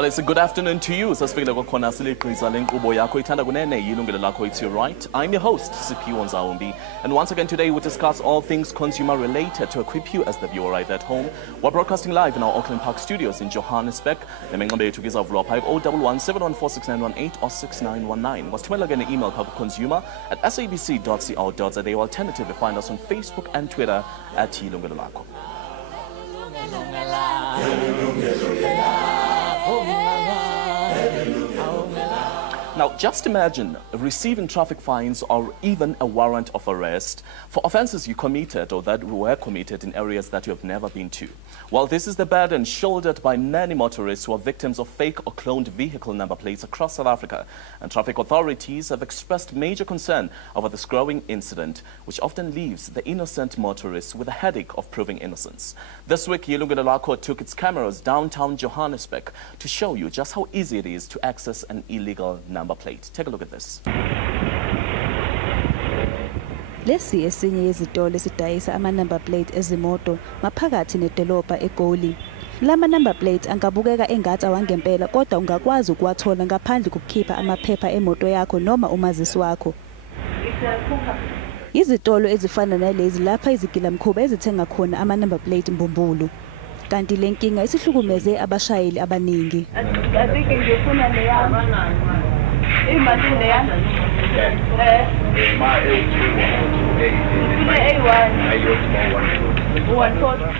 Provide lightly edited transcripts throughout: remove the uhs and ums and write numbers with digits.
Well, it's a good afternoon to you. Sasifikile kwakhona siligqiza lenkqubo yakho ithanda kunene Yilungelo Lakho, it's your right. I'm your host, Siphiwe Nzawumbi. And once again today we discuss all things consumer related to equip you as the viewer right at home. We're broadcasting live in our Auckland Park studios in Johannesburg. Nemenqambe yethu ke zavulwa pha 011-714-6918 or 6919. Wasithumela ke ne-email pha consumer@sabc.co.za. Alternatively, find us on Facebook and Twitter at Yilungelo Lakho. Now, just imagine receiving traffic fines or even a warrant of arrest for offences you committed or that were committed in areas that you have never been to. Well, this is the burden shouldered by many motorists who are victims of fake or cloned vehicle number plates across South Africa. And traffic authorities have expressed major concern over this growing incident, which often leaves the innocent motorists with a headache of proving innocence. This week, Yilungelo Lakho took its cameras downtown Johannesburg to show you just how easy it is to access an illegal number plate. Take a look at this. Lesi esinye yezitolo esidayisa ama-number plate ezimoto maphakathi nedolobha eGoli. Lama number plate angabukeka engathi awangempela kodwa ungakwazi ukuwathola ngaphandle kokukhipha amaphepha emoto yakho noma umazisi wakho. Izitolo ezifana nalezi lapha izigilamkhuba ezithenga khona ama-number plate mbumbulu. Kanti le nkinga isihlukumeze abashayeli abaningi.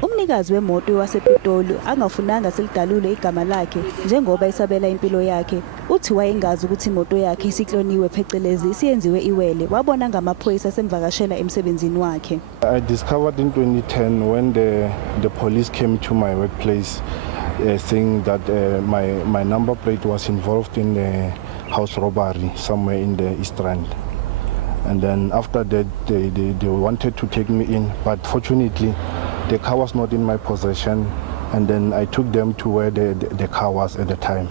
Umnikazi wemoto wasePitoli angafunanga silidalule igama lakhe njengoba isabela impilo yakhe. Uthi wayengazi ukuthi imoto yakhe isikloniwe phecelezi isiyenziwe iwele. Wabona ngamaphoyisa semvakashela emsebenzini wakhe. I discovered in 2010 when the police came to my workplace saying that my number plate was involved in the house robbery somewhere in the East Rand. And then after that, they wanted to take me in, but fortunately, the car was not in my possession. And then I took them to where the car was at the time.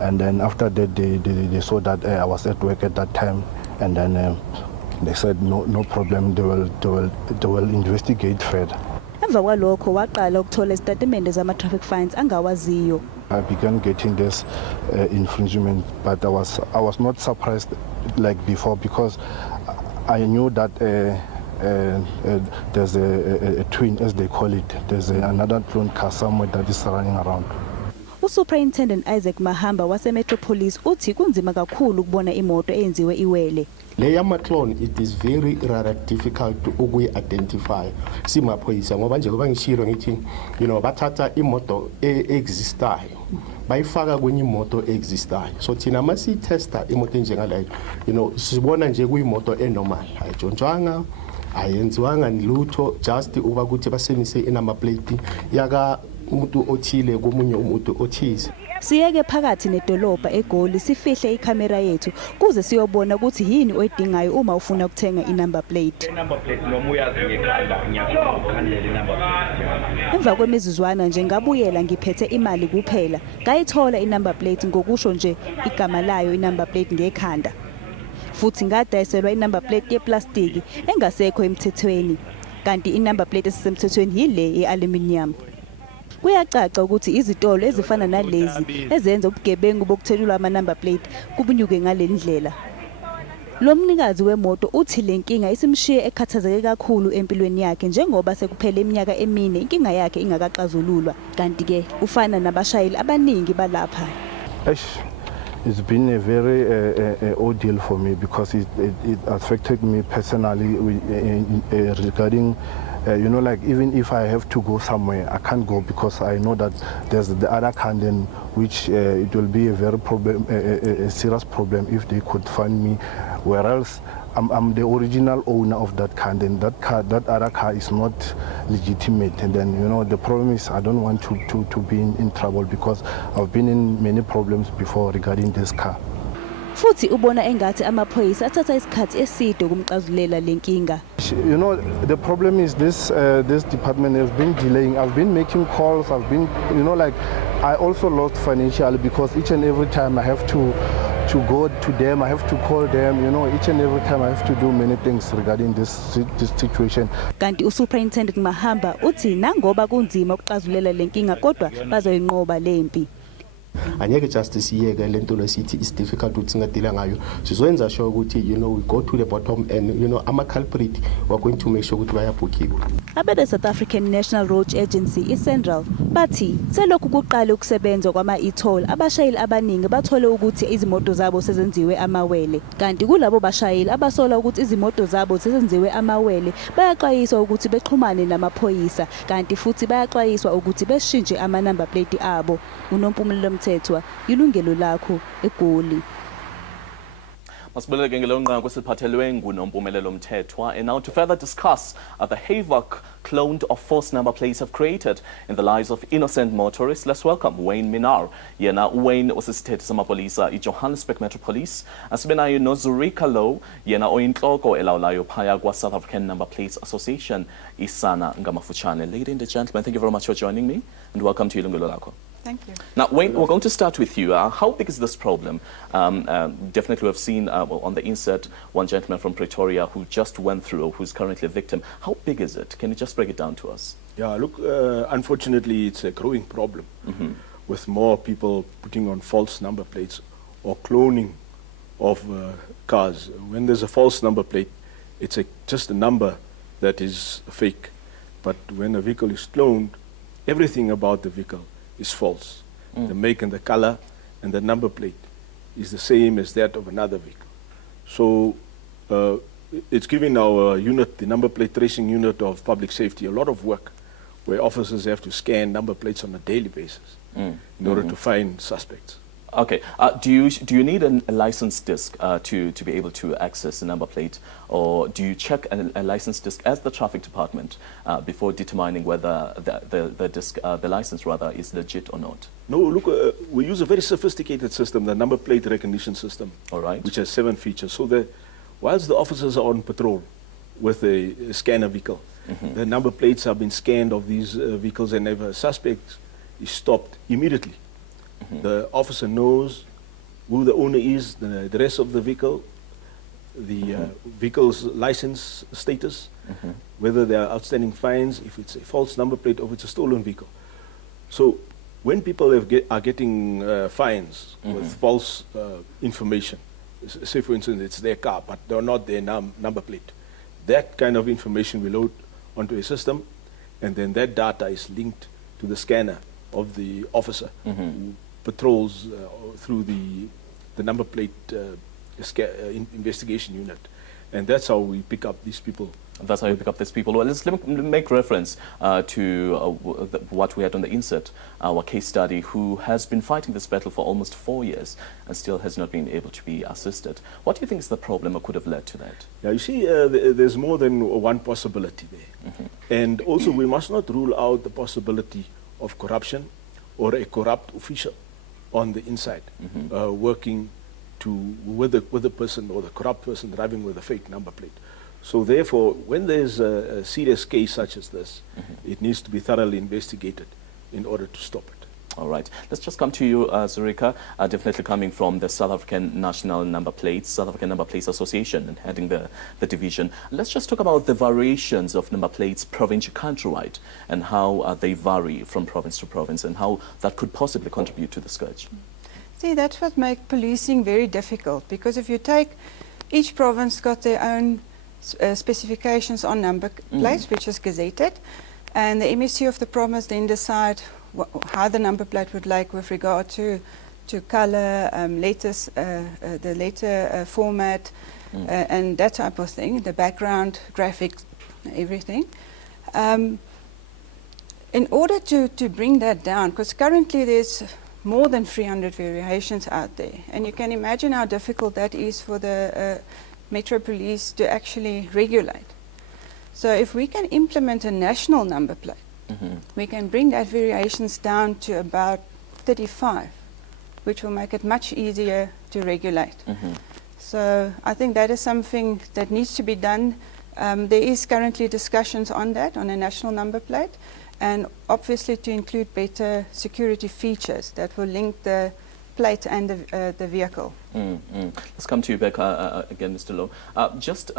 And then after that, they saw that I was at work at that time. And then they said, no problem, they will investigate further. Emva kwalokho waqala ukuthola izitatimende zama-traffic fines angawaziyo. I began getting this infringement, but I was not surprised like before because I knew that there's a twin, as they call it. There's another clone car somewhere that is running around. Superintendent Isaac Mahamba wase-Metropolis uthi kunzima kakhulu ukubona imoto eyenziwe iwele. Leya clone, it is very rather difficult to identify simaphoyisa ngoba nje ngoba ngishiro ngithi bathatha imoto existayo bayifaka kwenye imoto existayo, so thina masi testa imoto njengaleyo sibona nje kuyimoto enormal ayijontshwanga ayenziwanga lutho just uba ukuthi basebenzise inumber plate yaka umuntu othile komunye umuntu othize. Siyeke phakathi nedolobha eGoli sifihle ikhamera yethu kuze siyobona ukuthi yini oyidingayo uma ufuna ukuthenga inumber plate. Inumber plate noma uyazi ngekhanda ngiyakukhandela inumber plate. Emva kwemizuzwana nje ngabuyela ngiphethe imali kuphela. Ngayithola inumber plate ngokusho nje igama layo inumber plate ngekhanda. Futhi ngadayiselwa inumber plate yeplastiki engasekho emthethweni. Kanti inumber plate esisemthethweni yile yealuminium. Kuyacaca ukuthi izitolo ezifana nalezi ezenza ubugebengu bokuthelula ama-number plate kubunyuke ngaleli ndlela. Lo mnikazi wemoto uthi le nkinga isimshiye ekhathazeke kakhulu empilweni yakhe njengoba sekuphele iminyaka emine inkinga yakhe ingakaxazululwa. Kanti ke ufana nabashayeli abaningi balapha. It's been a very ordeal for me because it affected me personally regarding like even if I have to go somewhere, I can't go because I know that there's the other car then which it will be a very a serious problem if they could find me. Whereas I'm the original owner of that car, then that other car is not legitimate. And then the problem is I don't want to be in trouble because I've been in many problems before regarding this car. Futhi ubona engathi amaphoyisa athatha isikhathi eside ukumxazulela lenkinga. The problem is this department has been delaying. I've been making calls. I've been like I also lost financially because each and every time I have to go to them, I have to call them, each and every time I have to do many things regarding this situation. Kanti uSuperintendent Mahamba uthi nangoba kunzima ukuxazulela lenkinga kodwa bazoyinqoba lempi. Anyeke just siyeke lento lesithi is difficult ukuthi singadila ngayo. Sizoyenza sure ukuthi we go to the bottom and ama culprit we're going to make sure ukuthi bayabhukiwe. Abe South African National Road Agency iCentral bathi selokhu kuqala ukusebenza kwama e-toll abashayeli abaningi bathole ukuthi izimoto zabo sezenziwe amawele kanti kulabo bashayeli abasola ukuthi izimoto zabo sezenziwe amawele bayaxwayiswa ukuthi bexhumane namaphoyisa kanti futhi bayaxwayiswa ukuthi beshintshe ama number plate abo. Unompumelelo Mthethwa, Yilungelo Lakho, eGoli. Masibeleke ngelonqanqo siphathelwe nguNompumelelo Mthethwa. And now to further discuss the havoc cloned or false number plates have created in the lives of innocent motorists, let's welcome Wayne Minnaar. Yena Wayne usisithethe samapolisa iJohannesburg Metro Police. Asibe naye noZurika yena oyinhloko elawulayo phaya kwa-South African Number Plates Association, isana ngamafutshane. Ladies and gentlemen, thank you very much for joining me and welcome to Yilungelo Lakho. Thank you. Now, Wayne, we're going to start with you. How big is this problem? Definitely we've seen on the insert one gentleman from Pretoria who just went through, or who's currently a victim. How big is it? Can you just break it down to us? Yeah, look, unfortunately, it's a growing problem with more people putting on false number plates or cloning of cars. When there's a false number plate, it's just a number that is fake. But when a vehicle is cloned, everything about the vehicle is false. The make and the color and the number plate is the same as that of another vehicle. So it's giving our unit, the number plate tracing unit of public safety, a lot of work where officers have to scan number plates on a daily basis in order to find suspects. Okay. Do you need a license disc to be able to access a number plate, or do you check a license disc as the traffic department before determining whether the license rather is legit or not? No, look, we use a very sophisticated system, the number plate recognition system, which has 7 features. So that whilst the officers are on patrol with a scanner vehicle, the number plates have been scanned of these vehicles, and if a suspect is stopped immediately, the officer knows who the owner is, the address of the vehicle, the vehicle's license status, whether there are outstanding fines, if it's a false number plate, or if it's a stolen vehicle. So when people are getting fines with false information, say for instance it's their car, but they're not their number plate, that kind of information we load onto a system, and then that data is linked to the scanner of the officer who patrols through the number plate investigation unit. And that's how we pick up these people. That's how you pick up these people. Well, let's make reference to what we had on the insert, our case study, who has been fighting this battle for almost 4 years and still has not been able to be assisted. What do you think is the problem or could have led to that? Yeah, you see, there's more than one possibility there. And also, we must not rule out the possibility of corruption or a corrupt official on the inside working with the person or the corrupt person driving with a fake number plate. So therefore, when there's a serious case such as this, it needs to be thoroughly investigated in order to stop it. All right. Let's just come to you, Zurika, definitely coming from the South African National Number Plates, South African Number Plates Association, and heading the division. Let's just talk about the variations of number plates provincial countrywide and how they vary from province to province and how that could possibly contribute to the scourge. See, that's what makes policing very difficult, because if you take each province got their own specifications on number plates, which is gazetted, and the MSC of the province then decide how the number plate would like with regard to color, letters, the letter format, and that type of thing, the background, graphics, everything. In order to bring that down, because currently there's more than 300 variations out there, and you can imagine how difficult that is for the Metro Police to actually regulate. So if we can implement a national number plate, we can bring that variations down to about 35, which will make it much easier to regulate. So I think that is something that needs to be done. There is currently discussions on that, on a national number plate, and obviously to include better security features that will link the plate and the vehicle. Let's come to you back again, Mr. Low.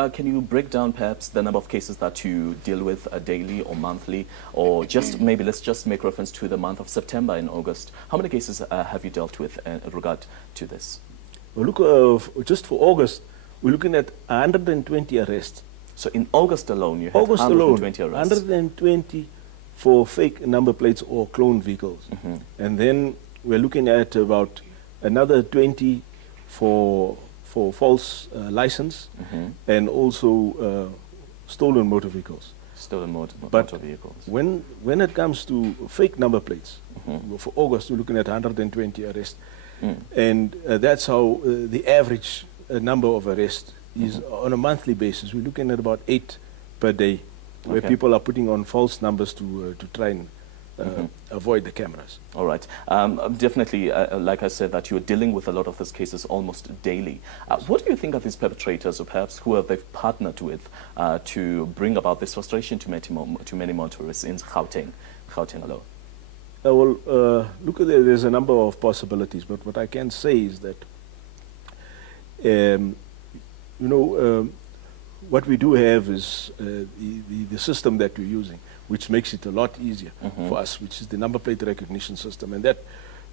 Can you break down perhaps the number of cases that you deal with daily or monthly, or just maybe let's just make reference to the month of September and August. How many cases have you dealt with in regard to this? Well, look, just for August, we're looking at 120 arrests. So in August alone, you had August 120 alone, arrests. 120 for fake number plates or cloned vehicles. And then we're looking at about another 20 for false license and also stolen motor vehicles. Stolen motor vehicles. When it comes to fake number plates, for August we're looking at 120 arrests. And that's how the average number of arrests is on a monthly basis. We're looking at about 8 per day, where people are putting on false numbers to try and avoid the cameras. All right. Definitely, like I said, that you're dealing with a lot of these cases almost daily. What do you think of these perpetrators, or perhaps who have they've partnered with to bring about this frustration to many motorists in Gauteng alone? Well, look, there's a number of possibilities, but what I can say is that, what we do have is the system that we're using, which makes it a lot easier for us, which is the number plate recognition system, and that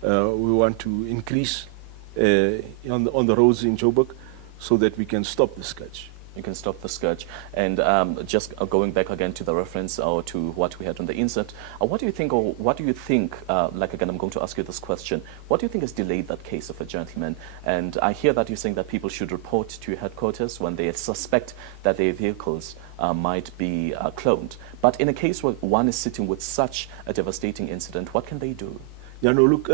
we want to increase on the roads in Joburg so that we can stop the scourge. You can stop the scourge. And just going back again to the reference or to what we had on the insert, what do you think, like again, I'm going to ask you this question, what do you think has delayed that case of a gentleman? And I hear that you're saying that people should report to headquarters when they suspect that their vehicles might be cloned. But in a case where one is sitting with such a devastating incident, what can they do? Yeah, no, look,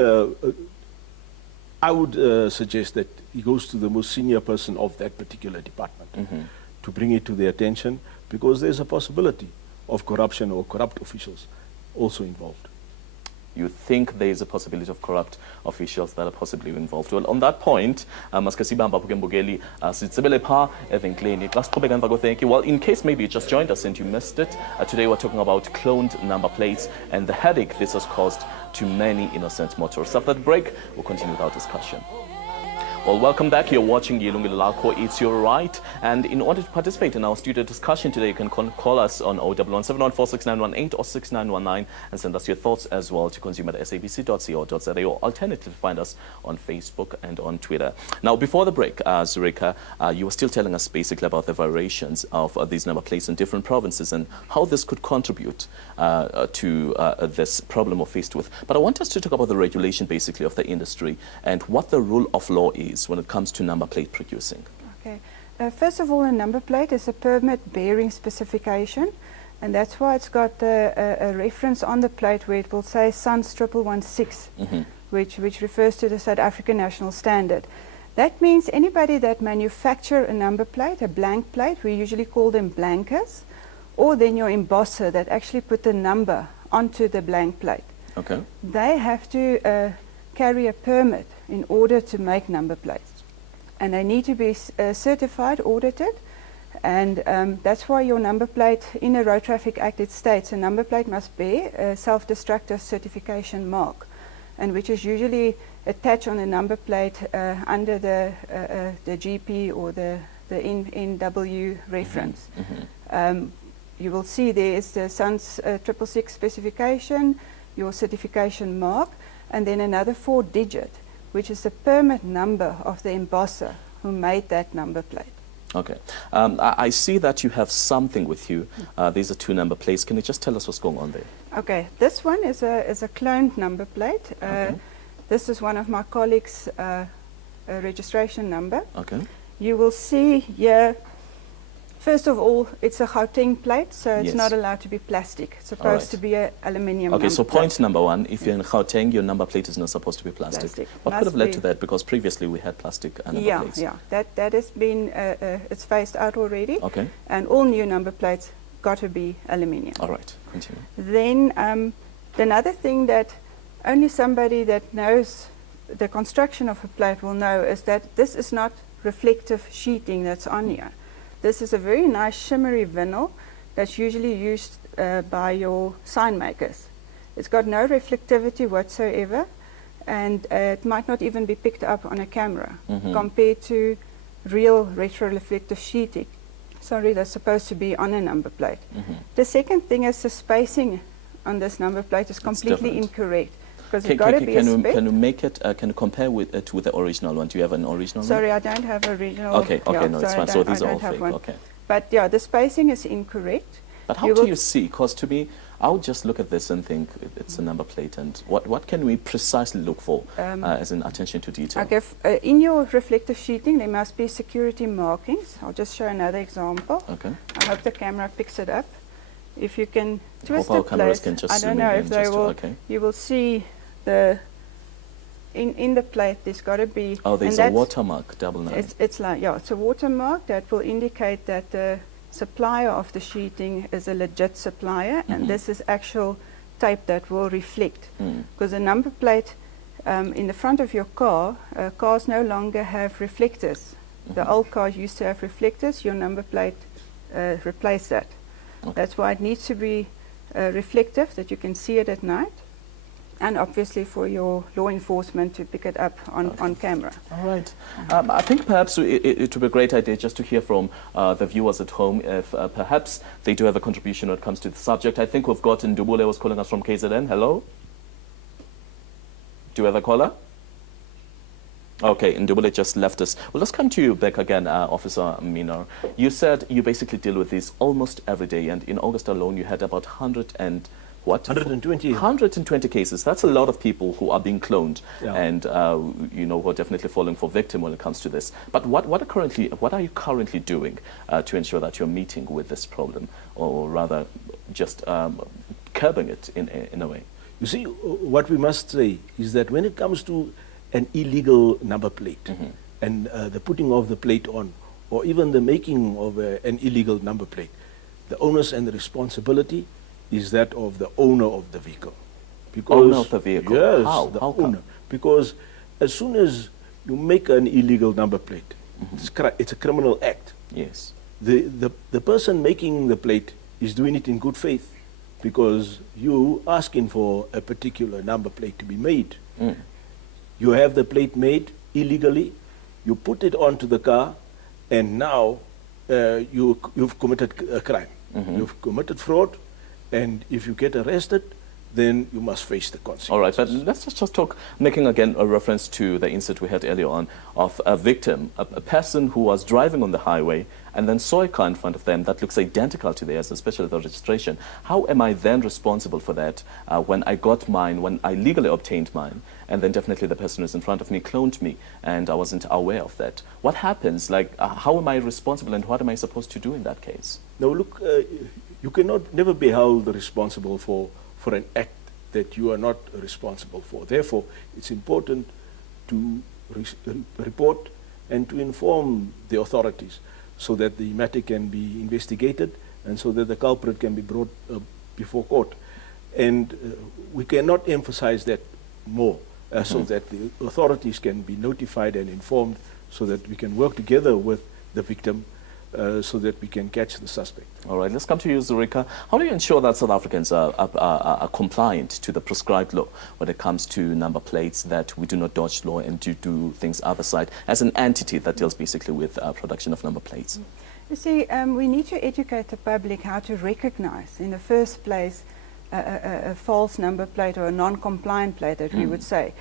I would suggest that he goes to the most senior person of that particular department to bring it to their attention, because there's a possibility of corruption or corrupt officials also involved. You think there is a possibility of corrupt officials that are possibly involved? Well, on that point, well, in case maybe you just joined us and you missed it, today we're talking about cloned number plates and the headache this has caused to many innocent motorists. After the break, we'll continue with our discussion. Well, welcome back. You're watching Yilungelo Lakho. It's your right. And in order to participate in our studio discussion today, you can call us on 011-714-6918 or 6919 and send us your thoughts as well to consumer@sabc.co.za, or alternatively find us on Facebook and on Twitter. Now, before the break, Zureka, you were still telling us basically about the variations of these number plates in different provinces and how this could contribute to this problem we're faced with. But I want us to talk about the regulation basically of the industry and what the rule of law is when it comes to number plate producing. Okay. First of all, a number plate is a permit bearing specification, and that's why it's got a reference on the plate where it will say SANS 1116, which refers to the South African national standard. That means anybody that manufacture a number plate, a blank plate, we usually call them blankers, or then your embosser that actually put the number onto the blank plate. Okay. They have to carry a permit in order to make number plates, and they need to be certified, audited, and that's why your number plate in the Road Traffic Act, it states a number plate must bear a self-destructive certification mark, and which is usually attached on a number plate under the GP or the NW reference. You will see there is the SANS 666 specification, your certification mark, and then another 4-digit, which is the permit number of the embosser who made that number plate. Okay. I see that you have something with you. These are 2 number plates. Can you just tell us what's going on there? Okay. This one is a cloned number plate. This is one of my colleagues' registration number. Okay. You will see here, first of all, it's a Gauteng plate, so it's not allowed to be plastic. It's supposed to be an aluminium Okay, so plate. point number 1, if you're in Gauteng, your number plate is not supposed to be plastic. What could have led to that? Because previously we had plastic number plates. Yeah, that has been, it's phased out already. Okay. And all new number plates got to be aluminium. All right, continue. Then another thing that only somebody that knows the construction of a plate will know is that this is not reflective sheeting that's on here. This is a very nice shimmery vinyl that's usually used by your sign makers. It's got no reflectivity whatsoever, and it might not even be picked up on a camera compared to real retroreflective sheeting. Sorry, that's supposed to be on a number plate. The second thing is the spacing on this number plate is completely incorrect. Because it's got to be can you make it? Can you compare with it with the original one? Do you have an original one? Sorry, I don't have an original. Okay, no, it's fine. So these are all fake. Okay. But yeah, the spacing is incorrect. But how do you see? Because to me, I would just look at this and think it's a number plate. And what can we precisely look for as an attention to detail? Okay, in your reflective sheeting, there must be security markings. I'll just show another example. Okay. I hope the camera picks it up. If you can twist our it cameras place, can just I zoom don't know in if they just will. okay. You will see in the plate. There's got to be. Oh, there's a watermark, 99. It's like it's a watermark that will indicate that the supplier of the sheeting is a legit supplier, and this is actual tape that will reflect. Because a number plate in the front of your car, cars no longer have reflectors. The old cars used to have reflectors. Your number plate replaced that. Okay. That's why it needs to be reflective, that you can see it at night, and obviously for your law enforcement to pick it up on camera. All right. I think perhaps it would be a great idea just to hear from the viewers at home if perhaps they do have a contribution when it comes to the subject. I think we've got Ndubule was calling us from KZN. Hello? Do you have a caller? Okay, Ndubule just left us. Well, let's come to you back again, Officer Minor. You said you basically deal with this almost every day, and in August alone you had about 120 cases. That's a lot of people who are being cloned and who are definitely falling for victim when it comes to this. But what are you currently doing to ensure that you're meeting with this problem, or rather just curbing it in a way? You see, what we must say is that when it comes to an illegal number plate and the putting of the plate on, or even the making of an illegal number plate, the onus and the responsibility is that of the owner of the vehicle. Because owner of the vehicle? Yes, How? the How owner. come? Because as soon as you make an illegal number plate, it's a criminal act. Yes. The person making the plate is doing it in good faith, because you asking for a particular number plate to be made. You have the plate made illegally, you put it onto the car, and now you've committed a crime. You've committed fraud, and if you get arrested, then you must face the consequences. All right, but let's just talk, making again a reference to the incident we had earlier on of a victim, a person who was driving on the highway and then saw a car in front of them that looks identical to theirs, especially the registration. How am I then responsible for that when I got mine, when I legally obtained mine, and then definitely the person who's in front of me cloned me and I wasn't aware of that? What happens? Like, how am I responsible, and what am I supposed to do in that case? Now look, you cannot never be held responsible for an act that you are not responsible for. Therefore, it's important to report and to inform the authorities so that the matter can be investigated and so that the culprit can be brought before court. And we cannot emphasize that more so that the authorities can be notified and informed so that we can work together with the victim so that we can catch the suspect. All right, let's come to you, Zurika. How do you ensure that South Africans are compliant to the prescribed law when it comes to number plates, that we do not dodge law and do things other side as an entity that deals basically with production of number plates? You see, we need to educate the public how to recognize in the first place a false number plate or a non-compliant plate, that we would say.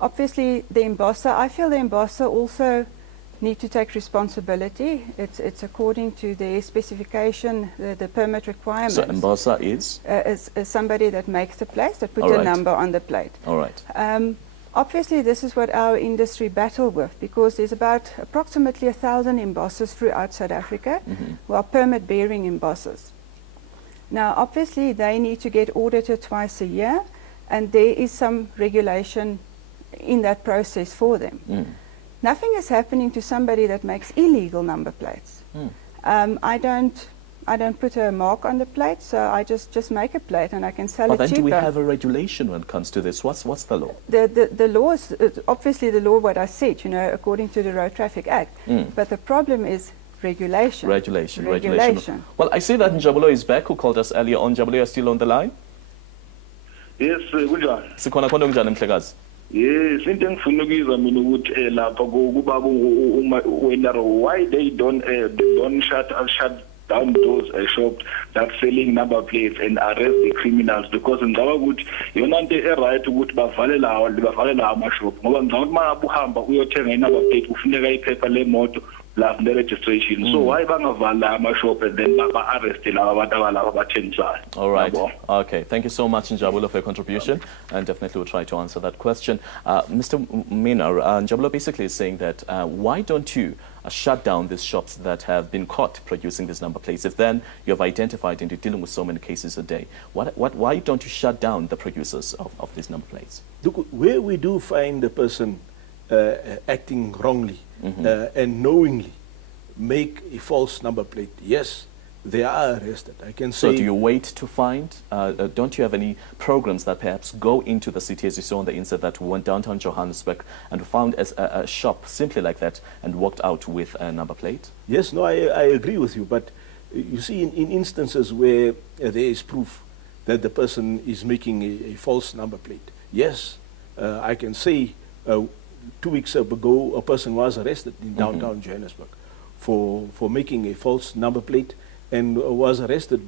Obviously, the embosser, I feel the embosser also need to take responsibility. It's according to their specification, the permit requirements. So embosser is? Is somebody that makes the plate, that puts All a right. number on the plate. All right. Obviously, this is what our industry battle with, because there's about approximately 1,000 embossers throughout South Africa who are permit-bearing embossers. Now, obviously, they need to get audited twice a year, and there is some regulation in that process for them. Nothing is happening to somebody that makes illegal number plates. I don't put a mark on the plate, so I just make a plate and I can sell it cheaper. But then do we have a regulation when it comes to this? What's the law? The law is obviously the law, what I said, according to the Road Traffic Act. But the problem is regulation. Regulation. Well, I see that Njabulo is back, who called us earlier on. Njabulo, are you still on the line? Yes, kunjani? Sikhona khona kunjani Mhlekazi? Yes, into engifuna ukuyizwa mina ukuthi lapha kuba wenaro why they don't shut down those shops that selling number plates and arrest the criminals, because ngicabanga ukuthi yona into right ukuthi bavale lawo amashop ngoba ngicabanga ukuthi uma uhamba uyothenga i-number plate ufuneka iphepha lemoto plus the registration. So why bangavala amashop and then arrest laba abantu abalapha bathengisayo? All right. Okay. Thank you so much, Njabulo, for your contribution, and definitely we'll try to answer that question. Mr. Minar, Njabulo basically is saying that why don't you shut down these shops that have been caught producing these number plates? If then you have identified and you're dealing with so many cases a day, why don't you shut down the producers of these number plates? Look, where we do find the person acting wrongly and knowingly make a false number plate, yes, they are arrested. I can say. So do you wait to find? Don't you have any programs that perhaps go into the city, as you saw on the insert that we went downtown Johannesburg and found a shop simply like that and walked out with a number plate? Yes, no, I agree with you. But you see, in instances where there is proof that the person is making a false number plate, yes, I can say 2 weeks ago a person was arrested in downtown Johannesburg for making a false number plate and was arrested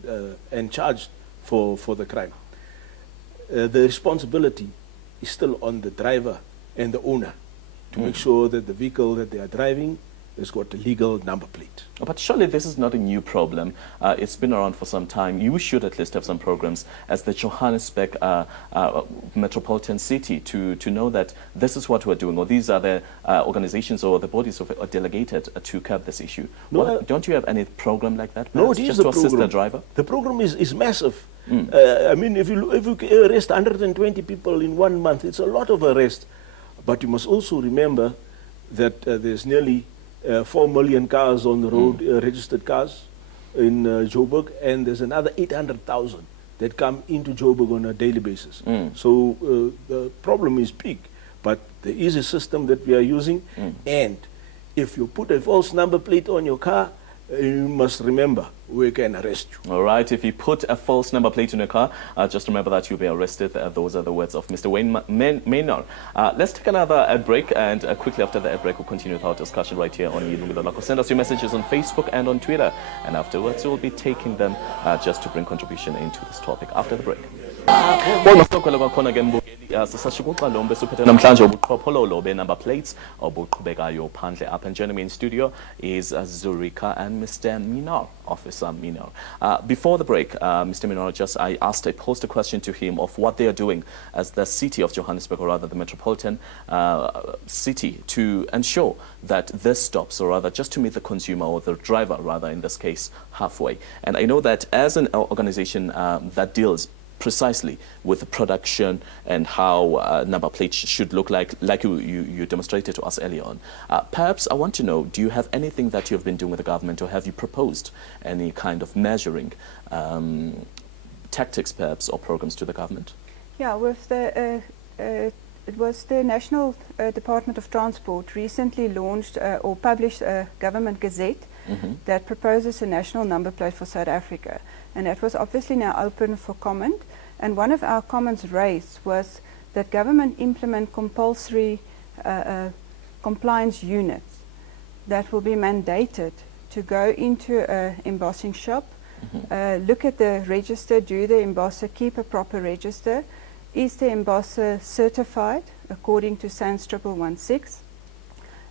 and charged for the crime. The responsibility is still on the driver and the owner to make sure that the vehicle that they are driving has got a legal number plate. But surely this is not a new problem. It's been around for some time. You should at least have some programs as the Johannesburg metropolitan city to know that this is what we're doing, or these are the organizations or the bodies are delegated to curb this issue. No, don't you have any program like that? No, it is just to assist the driver? The program is massive. I mean, if you arrest 120 people in 1 month, it's a lot of arrest. But you must also remember that there's nearly 4 million cars on the road, registered cars in Joburg, and there's another 800,000 that come into Joburg on a daily basis. So the problem is big, but there is a system that we are using, and if you put a false number plate on your car, you must remember, we can arrest you. All right, if you put a false number plate in your car, just remember that you'll be arrested. Those are the words of Mr. Wayne Maynor. Let's take another ad break, and quickly after the ad break, we'll continue with our discussion right here on Yilungelo Lakho. Send us your messages on Facebook and on Twitter, and afterwards we'll be taking them just to bring contribution into this topic after the break. namhlanje ubuqhophololo be-number plates obuqhubekayo phandle apha. And joining me in studio is Zurika and Mr. Minar, Officer Minar. Before the break, Mr. Minar, I posed a question to him of what they are doing as the city of Johannesburg, or rather the metropolitan city, to ensure that this stops, or rather just to meet the consumer, or the driver rather in this case, halfway. And I know that as an organization that deals precisely with the production and how number plates should look like you demonstrated to us earlier on. Perhaps I want to know, do you have anything that you've been doing with the government, or have you proposed any kind of measuring tactics perhaps, or programs to the government? Yeah, with the it was the National Department of Transport recently launched or published a government gazette that proposes a national number plate for South Africa. And that was obviously now open for comment. And one of our comments raised was that government implement compulsory compliance units that will be mandated to go into an embossing shop, look at the register, do the embosser keep a proper register? Is the embosser certified according to SANS 1116?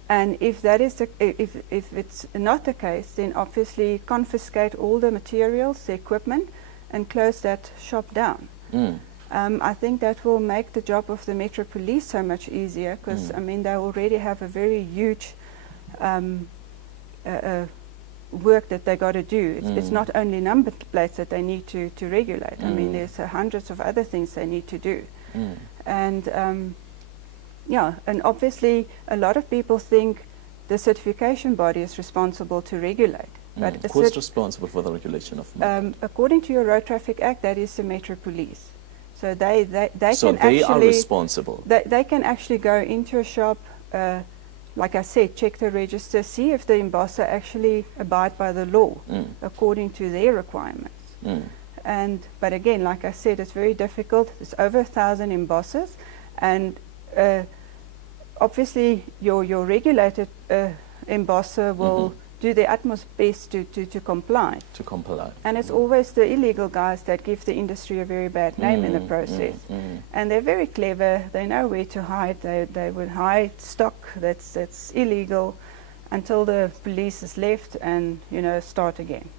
And if that is if it's not the case, then obviously confiscate all the materials, the equipment, and close that shop down. I think that will make the job of the Metro Police so much easier, because I mean they already have a very huge work that they got to do. It's not only number plates that they need to regulate. I mean there's hundreds of other things they need to do. And yeah, and obviously a lot of people think the certification body is responsible to regulate. But who's responsible for the regulation of according to your Road Traffic Act, that is the Metro Police. So they so can they actually are responsible. They can actually go into a shop, like I said, check the register, see if the embosser actually abide by the law according to their requirements. But again, like I said, it's very difficult. There's over 1,000 embossers, and obviously your regulated embosser will do their utmost best to comply. To comply. And it's always the illegal guys that give the industry a very bad name in the process. And they're very clever. They know where to hide. They would hide stock that's illegal until the police is left and, you know, start again.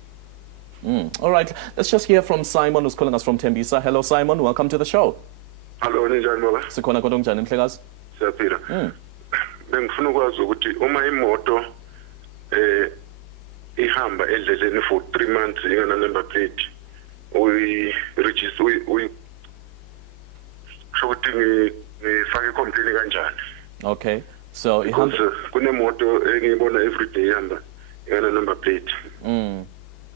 All right, let's just hear from Simon, who's calling us from Tembisa. Hello, Simon. Welcome to the show. Hello, ninjani baba? Sikhona kodwa kunjani mhlekazi? Siyaphila. Bengifuna ukwazi ukuthi uma imoto ihamba endleleni for 3 months ingana number plate register shokuthi ngifake complaint kanjani? Okay. So because kunemoto engiyibona every day ihamba ingana number plate.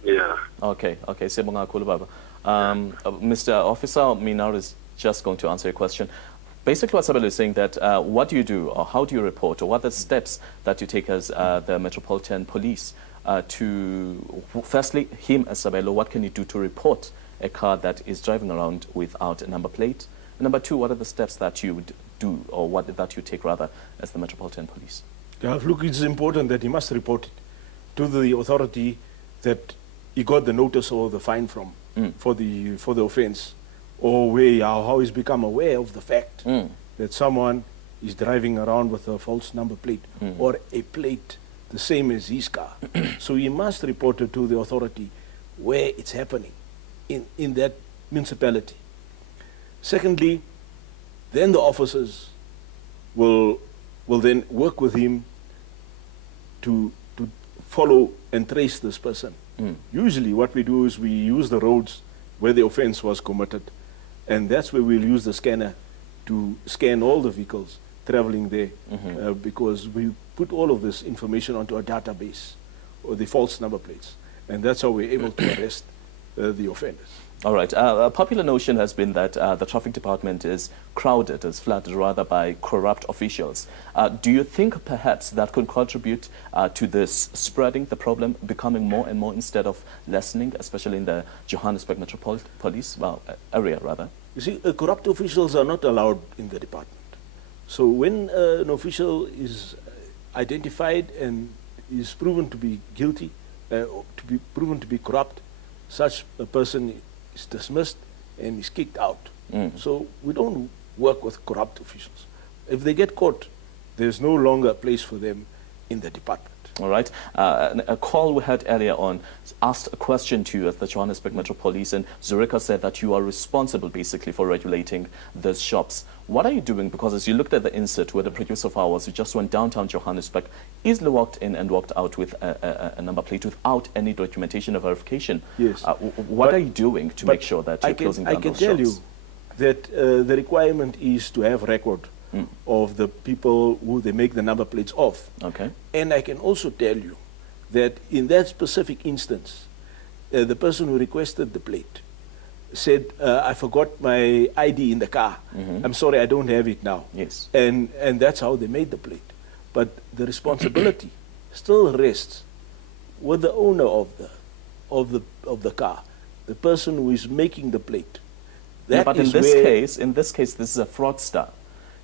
Yeah. Okay, siyabonga kakhulu baba. Mr. Officer Minar is just going to answer your question. Basically what Sabelo is saying that what do you do or how do you report or what are the steps that you take as the Metropolitan Police to, firstly, him as Sabelo, what can you do to report a car that is driving around without a number plate? And number two, what are the steps that you would do or what that you take rather as the Metropolitan Police? Yeah, look, it's important that he must report it to the authority that he got the notice or the fine from for the offence, or how he's become aware of the fact that someone is driving around with a false number plate or a plate the same as his car. So he must report it to the authority where it's happening in that municipality. Secondly, then the officers will then work with him to follow and trace this person. Usually what we do is we use the roads where the offence was committed, and that's where we'll use the scanner to scan all the vehicles traveling there, because we put all of this information onto a database, or the false number plates, and that's how we're able to arrest the offenders. All right. A popular notion has been that the traffic department is crowded, is flooded rather by corrupt officials. Do you think perhaps that could contribute to this spreading, the problem becoming more and more instead of lessening, especially in the Johannesburg Metropolitan Police area rather? You see, corrupt officials are not allowed in the department. So when an official is identified and is proven to be guilty, proven to be corrupt, such a person is dismissed and is kicked out. So we don't work with corrupt officials. If they get caught, there's no longer a place for them in the department. All right. A call we had earlier on asked a question to you as the Johannesburg Metro Police, and Zurika said that you are responsible basically for regulating those shops. What are you doing? Because as you looked at the insert where the producer of ours, who just went downtown Johannesburg, easily walked in and walked out with a number plate without any documentation or verification. Yes. What are you doing to make sure that you're closing down those shops? I can tell you that the requirement is to have record of the people who they make the number plates of. Okay. And I can also tell you that in that specific instance, the person who requested the plate said, I forgot my ID in the car. I'm sorry, I don't have it now. Yes. And that's how they made the plate. But the responsibility still rests with the owner of the car, the person who is making the plate. But in this case, this is a fraudster.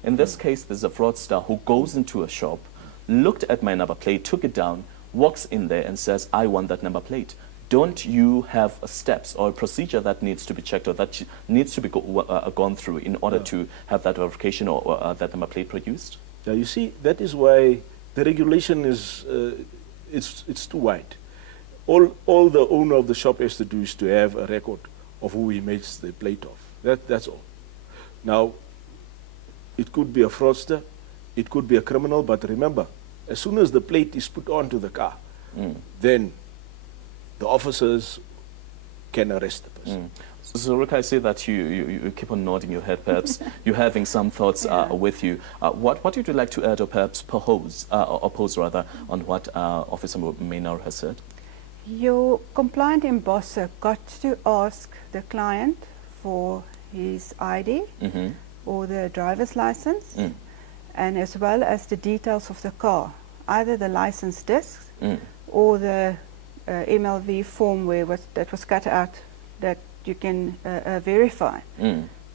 In this case, there's a fraudster who goes into a shop, looked at my number plate, took it down, walks in there and says, I want that number plate. Don't you have steps or a procedure that needs to be checked or that needs to be gone through in order to have that verification or that number plate produced? Yeah, you see, that is why the regulation is it's too wide. All the owner of the shop has to do is to have a record of who he makes the plate of. That's all. Now, it could be a fraudster, it could be a criminal, but remember, as soon as the plate is put onto the car, then the officers can arrest the person. So, Rick, I see that you keep on nodding your head. Perhaps you're having some thoughts with you. What would you like to add or perhaps oppose rather on what Officer Maynard has said? Your compliant embosser got to ask the client for his ID or the driver's license, and as well as the details of the car, either the license discs or the MLV form that was cut out that you can verify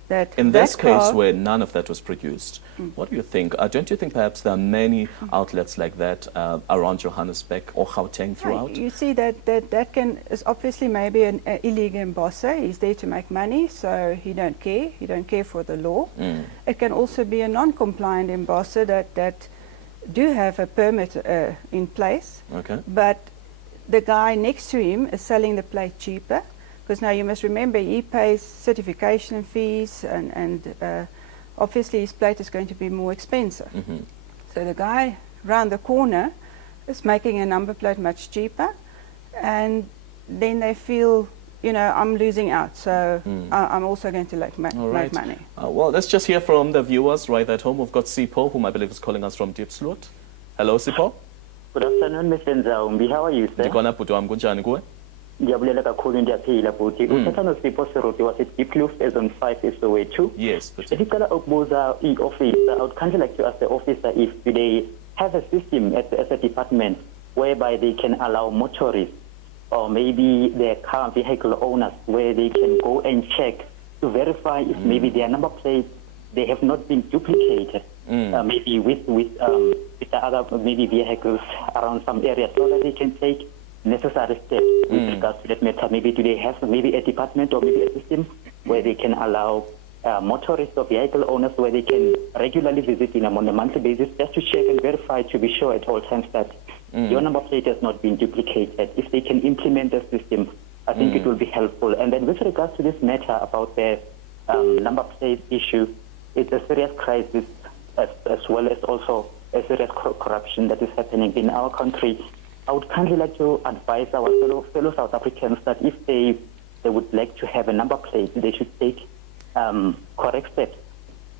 that In that this case car, where none of that was produced, what do you think? Don't you think perhaps there are many outlets like that around Johannesburg or Gauteng throughout? You see that is obviously maybe an illegal embosser. He's there to make money, so he don't care. He don't care for the law. It can also be a non-compliant embosser that do have a permit in place, but the guy next to him is selling the plate cheaper. Because now you must remember he pays certification fees and obviously his plate is going to be more expensive. So the guy round the corner is making a number plate much cheaper, and then they feel, you know, I'm losing out, so I'm also going to make money. Well, let's just hear from the viewers right at home. We've got Sipho, whom I believe is calling us from Diepsloot. Hello, Sipho. Good afternoon, Mr. Nzaumbi. How are you, sir? Ndikhona bhuti wami, kunjani kuwe? Ndiyabulela kakhulu, ndiyaphila bhuti. Uthatha noSipho Serote waseDeepkloof as on 5 Soweto. Yes, but Ndicela ukubuza i-officer. I would kindly like to ask the officer if they have a system as a department whereby they can allow motorists or maybe their car vehicle owners where they can go and check to verify if maybe their number plates they have not been duplicated. Maybe with the other maybe vehicles around some areas, so that they can take necessary steps with regards to that matter. Maybe do they have maybe a department or maybe a system where they can allow motorists or vehicle owners where they can regularly visit them on a monthly basis just to check and verify to be sure at all times that your number plate has not been duplicated. If they can implement the system, I think it will be helpful. And then with regards to this matter about the number plate issue, it's a serious crisis as well as also a serious corruption that is happening in our country. I would kindly like to advise our fellow South Africans that if they would like to have a number plate, they should take correct steps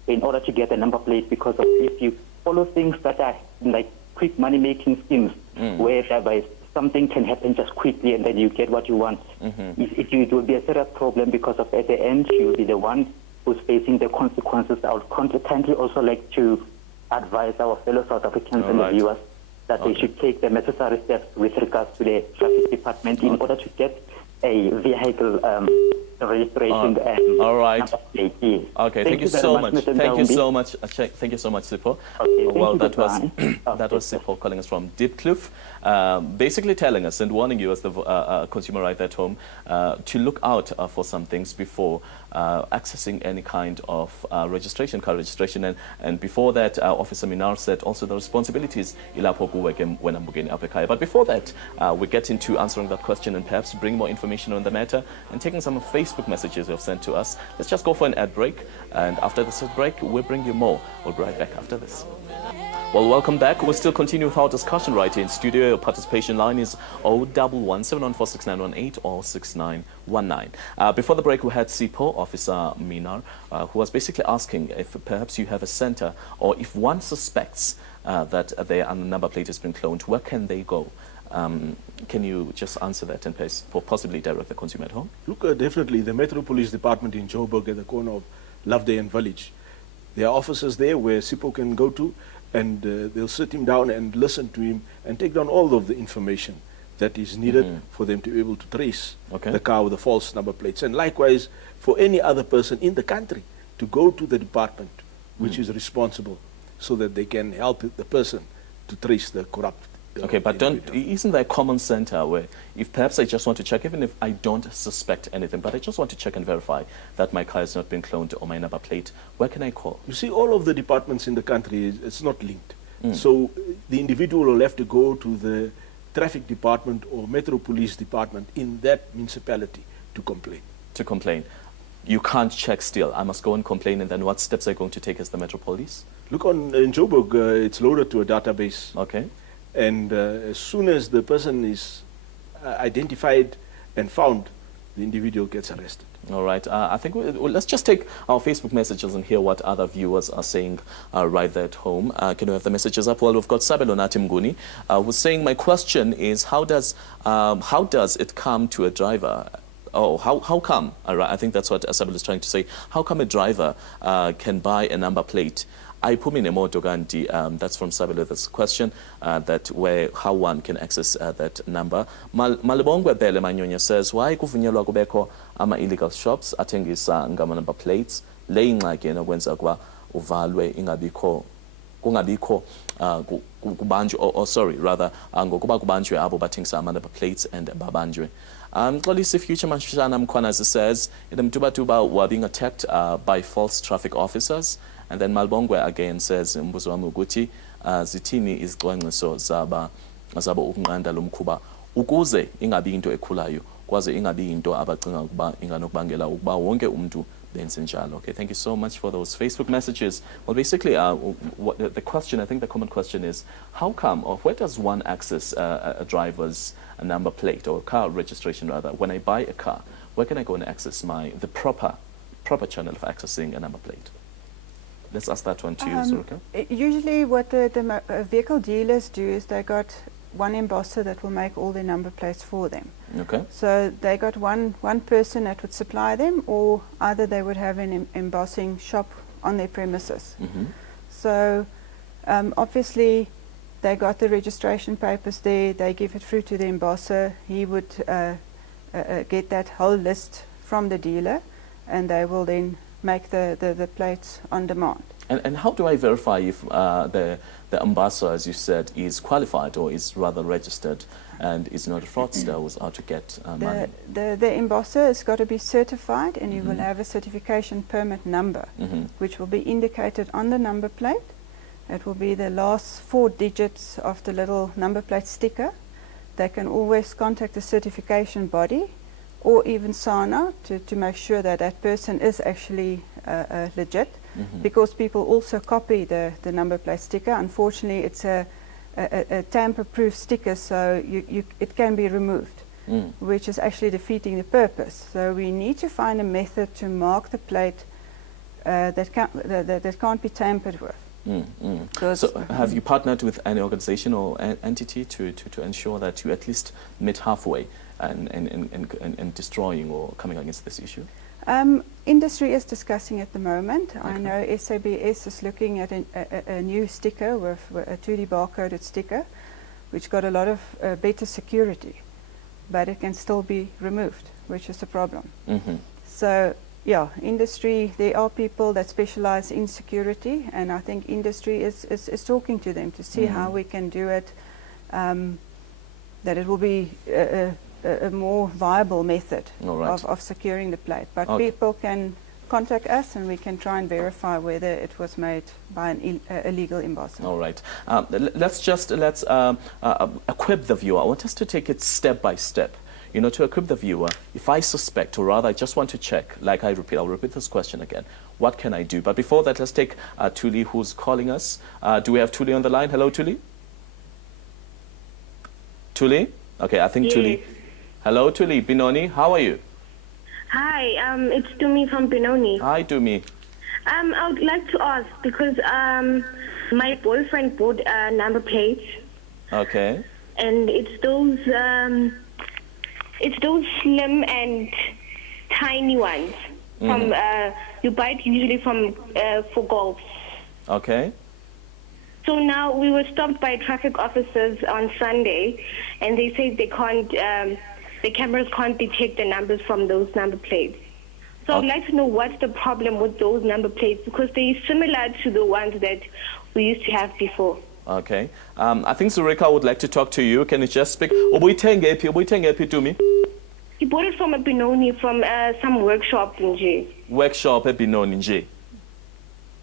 in order to get a number plate, because if you follow things that are like quick money-making schemes, whereby something can happen just quickly and then you get what you want, it will be a serious problem, because of at the end you'll be the one who's facing the consequences. I would kindly also like to advise our fellow South Africans and the viewers that they should take the necessary steps with regards to the traffic department in order to get a vehicle registration and number plate. Yes. Okay, thank you so much. Thank you so much. Thank you so much, Sipho. Okay, well, that was Sipho calling us from Diepkloof, basically telling us and warning you as the consumer right at home to look out for some things before accessing any kind of registration, car registration, and before that, Officer Minar said also the responsibilities ilapho kuwe ke wena mbukeni apha ekhaya. But before that, we get into answering that question and perhaps bring more information on the matter and taking some Facebook messages you have sent to us. Let's just go for an ad break, and after this ad break, we'll bring you more. We'll be right back after this. Well, welcome back. We'll still continue with our discussion right here in studio. Your participation line is 011-714-6918 or 6919. Before the break, we had Sipho, Officer Minar, who was basically asking if perhaps you have a center, or if one suspects that their number plate has been cloned, where can they go? Can you just answer that and possibly direct the consumer at home? Look, definitely the Metro Police Department in Joburg at the corner of Loveday and Village. There are officers there where Sipho can go to, and they'll sit him down and listen to him and take down all of the information that is needed for them to be able to trace the car with the false number plates. And likewise, for any other person in the country to go to the department which is responsible, so that they can help the person to trace the corrupt. Okay, but isn't there a common center where if perhaps I just want to check, even if I don't suspect anything, but I just want to check and verify that my car has not been cloned or my number plate, where can I call? You see, all of the departments in the country, it's not linked. So the individual will have to go to the traffic department or Metro Police Department in that municipality to complain. To complain. You can't check still. I must go and complain, and then what steps are you going to take as the Metro Police? Look, in Joburg, it's loaded to a database. Okay. And as soon as the person is identified and found, the individual gets arrested. All right. I think let's just take our Facebook messages and hear what other viewers are saying right there at home. Can we have the messages up? Well, we've got Sabelonati Mguni who's saying, my question is, how does it come to a driver? Oh, how come? I think that's what Sabel is trying to say. How come a driver can buy a number plate ayiphumi nemoto kanti that's from Sabelo, this question how one can access that number. Malibongwe Bele Manyonya says, why kuvunyelwa kubekho ama illegal shops athengisa ngama number plates le ingxaki enokwenza kwa uvalwe kungabikho kubanjwe sorry rather ngokuba kubanjwe abo bathengisa ama number plates and babanjwe. Xolisi Future Mashana Mkhwanazi says, the Mtubatuba were being attacked by false traffic officers. And then Malbongwe again says, Mbuzo wami ukuthi zithini izicwangciso zaba ukunqanda lo mkhuba ukuze ingabi into ekhulayo kwaze ingabi into abacinga ukuba inganokubangela ukuba wonke umuntu benze njalo. Okay, thank you so much for those Facebook messages. Well, basically, the question, I think the common question is, how come, or where does one access a driver's number plate or car registration rather? When I buy a car, where can I go and access the proper channel of accessing a number plate? Let's ask that one to you, Suruka. Usually what the vehicle dealers do is they got one embosser that will make all their number plates for them. Okay. So they got one person that would supply them, or either they would have an embossing shop on their premises. So obviously they got the registration papers there, they give it through to the embosser, he would get that whole list from the dealer, and they will then make the plates on demand. And how do I verify if the embosser, as you said, is qualified or is rather registered and is not a fraudster who's out to get money? The embosser has got to be certified, and you will have a certification permit number, which will be indicated on the number plate. It will be the last 4 digits of the little number plate sticker. They can always contact the certification body or even SANA to make sure that that person is actually legit, because people also copy the number plate sticker. Unfortunately, it's a tamper-proof sticker, so it can be removed, which is actually defeating the purpose. So we need to find a method to mark the plate that can't be tampered with. So have you partnered with any organization or entity to ensure that you at least meet halfway and destroying or coming against this issue? Industry is discussing at the moment. Okay. I know SABC is looking at a new sticker with a 2D barcoded sticker, which got a lot of better security, but it can still be removed, which is a problem. So yeah, industry, there are people that specialize in security, and I think industry is talking to them to see how we can do it, that it will be a more viable method of securing the plate. But people can contact us, and we can try and verify whether it was made by an illegal embosser. All right. Let's equip the viewer. I want us to take it step by step. You know, to equip the viewer, if I suspect, or rather I just want to check, I'll repeat this question again. What can I do? But before that, let's take Tuli, who's calling us. Do we have Tuli on the line? Hello, Tuli? Tuli? Okay, I think Tuli. Hello, Tuli. Binoni, how are you? Hi, it's Tumi from Benoni. Hi, Tumi. I would like to ask, because my boyfriend bought a number plate. Okay. And it's those slim and tiny ones. From you buy it usually from for golf. Okay. So now we were stopped by traffic officers on Sunday, and they said they can't. The cameras can't detect the numbers from those number plates. So I'd like to know what's the problem with those number plates, because they're similar to the ones that we used to have before. Okay. I think Zurika would like to talk to you. Can you just speak? Ubuyithenge to me. He bought it from a Benoni, from some workshop in J. Workshop at Benoni, J.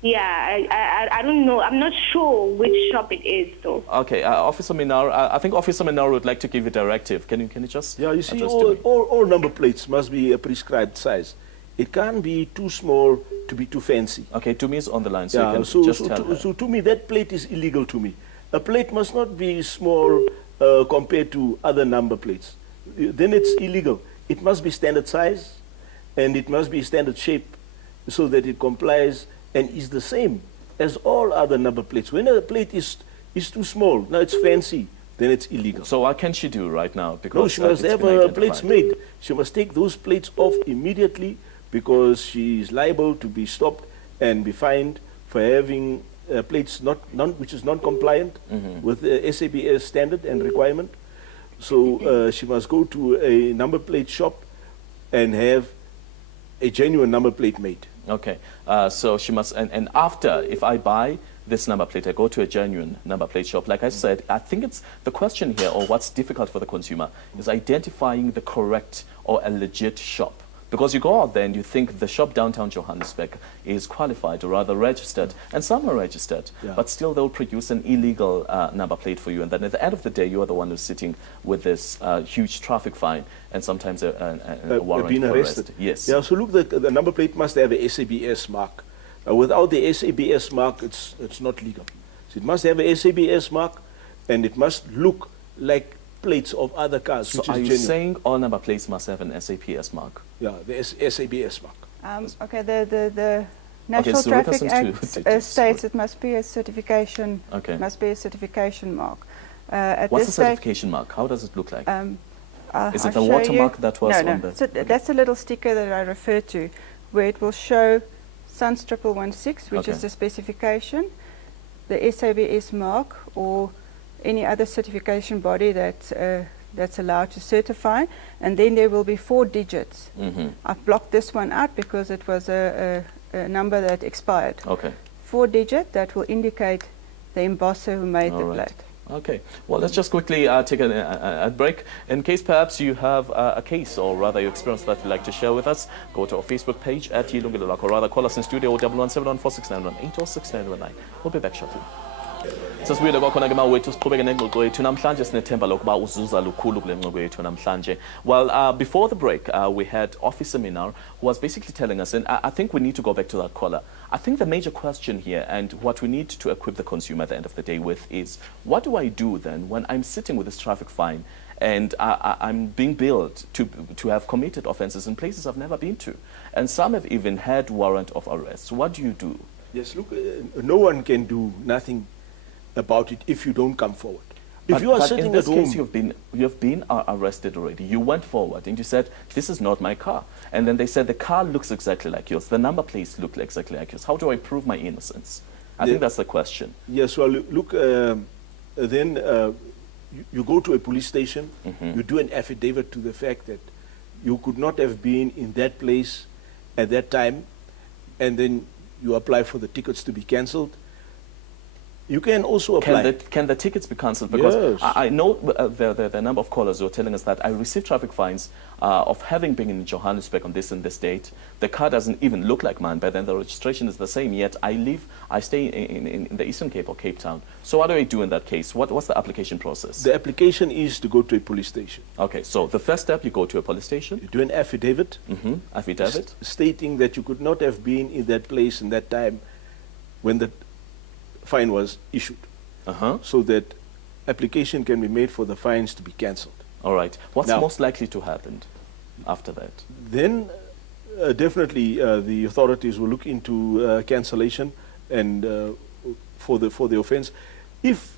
Yeah, I don't know. I'm not sure which shop it is, though. Okay, Officer Minar, I think Officer Minar would like to give a directive. Can you just? Yeah, you see, all number plates must be a prescribed size. It can't be too small to be too fancy. Okay, to me is on the line, so yeah, you can just tell her. So to me, that plate is illegal to me. A plate must not be small compared to other number plates. Then it's illegal. It must be standard size, and it must be standard shape, so that it complies and is the same as all other number plates. When a plate is too small, now it's fancy, then it's illegal. So what can she do right now? Because no, she must have plates made. She must take those plates off immediately, because she is liable to be stopped and be fined for having plates which is non-compliant with the SABS standard and requirement. So she must go to a number plate shop and have a genuine number plate made. Okay, so she must, and after, if I buy this number plate, I go to a genuine number plate shop. Like I said, I think it's the question here, or what's difficult for the consumer, is identifying the correct or a legit shop. Because you go out there and you think the shop downtown Johannesburg is qualified or rather registered, and some are registered, but still they'll produce an illegal number plate for you. And then at the end of the day, you are the one who's sitting with this huge traffic fine and sometimes a warrant being for arrested. arrest. Yes. Yeah, so look, the number plate must have a SABS mark. Without the SABS mark, it's not legal. So it must have a SABS mark, and it must look like plates of other cars. So are you saying all number plates must have an SAPS mark? Yeah, the SABS mark. Okay, the National Traffic Act states it must be a certification. Okay. Must be a certification mark. What's the certification mark? How does it look like? Is it the I'll show watermark you. that was no, on the? So that's a little sticker that I refer to, where it will show SUNS 1116, which is the specification, the SABS mark, or any other certification body that's allowed to certify, and then there will be 4 digits. I've blocked this one out because it was a number that expired. Okay. 4 digit that will indicate the embosser who made the plate. Okay, well, let's just quickly take a break. In case perhaps you have a case, or rather your experience that you'd like to share with us, go to our Facebook page at Yilungelo Lakho, or rather call us in studio 01171469118 or 6919. We'll be back shortly. Sasibuyele kwakhona ke mawethu siqhubeke nengxoxo yethu namhlanje sinethemba lokuba uzuza lukhulu kule ngxoxo yethu namhlanje. Well, before the break, we had Officer Minar who was basically telling us, and I think we need to go back to that caller. I think the major question here, and what we need to equip the consumer at the end of the day with, is what do I do then when I'm sitting with this traffic fine and I'm being billed to have committed offences in places I've never been to, and some have even had warrant of arrest. What do you do? Yes, look, no one can do nothing about it if you don't come forward. If you are sitting in this at home, case, you've been arrested already. You went forward and you said, "This is not my car," and then they said the car looks exactly like yours. The number plates look exactly like yours. How do I prove my innocence? I think that's the question. Yes, well, look, then you go to a police station. You do an affidavit to the fact that you could not have been in that place at that time, and then you apply for the tickets to be cancelled. You can also apply. Can the tickets be cancelled? Because yes. I know the number of callers who are telling us that I received traffic fines of having been in Johannesburg on this and this date. The car doesn't even look like mine, but then the registration is the same, yet I stay in the Eastern Cape or Cape Town. So what do I do in that case? What's the application process? The application is to go to a police station. Okay, so the first step, you go to a police station. You do an affidavit. Affidavit. Stating that you could not have been in that place in that time when the fine was issued, so that application can be made for the fines to be cancelled. All right. What's most likely to happen after that? Then definitely the authorities will look into cancellation and for the offence. If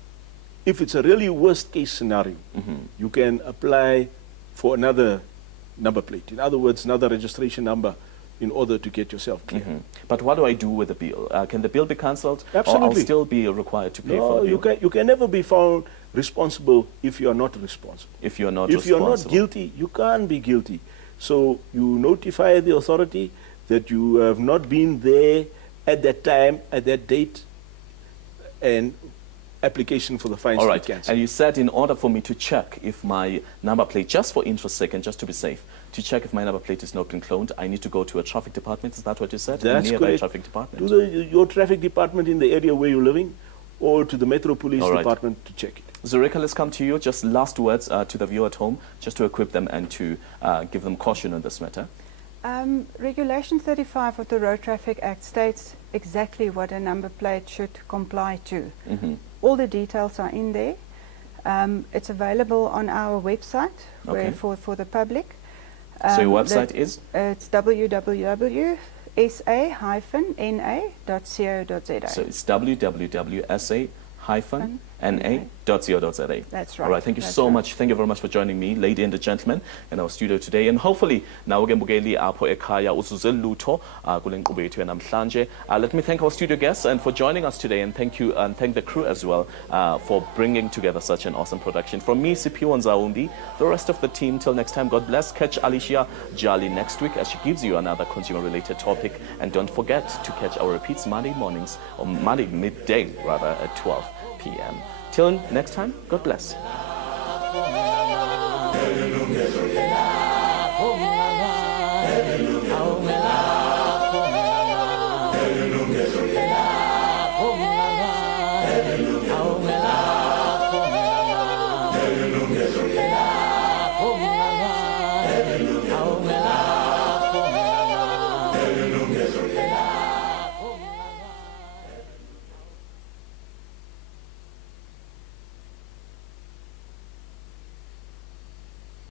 it's a really worst case scenario, you can apply for another number plate. In other words, another registration number, in order to get yourself clear. But what do I do with the bill? Can the bill be cancelled? Absolutely. Or I'll still be required to pay for the bill? You can never be found responsible if you are not responsible. If you're not If you're not guilty, you can't be guilty. So you notify the authority that you have not been there at that time, at that date, and application for the fines to be cancelled. And you said in order for me to check if my number plate, just for interest sake and just to be safe, to check if my number plate is not been cloned, I need to go to a traffic department. Is that what you said? That's a nearby correct. Traffic department. To your traffic department in the area where you're living, or to the Metro Police Department to check it. Zurika, let's come to you. Just last words to the viewer at home, just to equip them and to give them caution on this matter. Regulation 35 of the Road Traffic Act states exactly what a number plate should comply to. All the details are in there. It's available on our website for the public. So your website is? It's www.sa-na.co.za. So it's www.sa-na.co.za. na.co.za. That's right. All right, thank you That's so right. much. Thank you very much for joining me, lady and the gentleman, in our studio today. And hopefully, now ke mbukeli apho ekhaya uzuze lutho kule nkqubo yethu yanamhlanje. Let me thank our studio guests and for joining us today, and thank you and thank the crew as well for bringing together such an awesome production. From me, Sipiwa Nzaumbi, the rest of the team, till next time, God bless. Catch Alicia Jali next week as she gives you another consumer-related topic. And don't forget to catch our repeats Monday mornings, or Monday midday rather, at 12 p.m. Till next time, God bless. Yilungelo lakho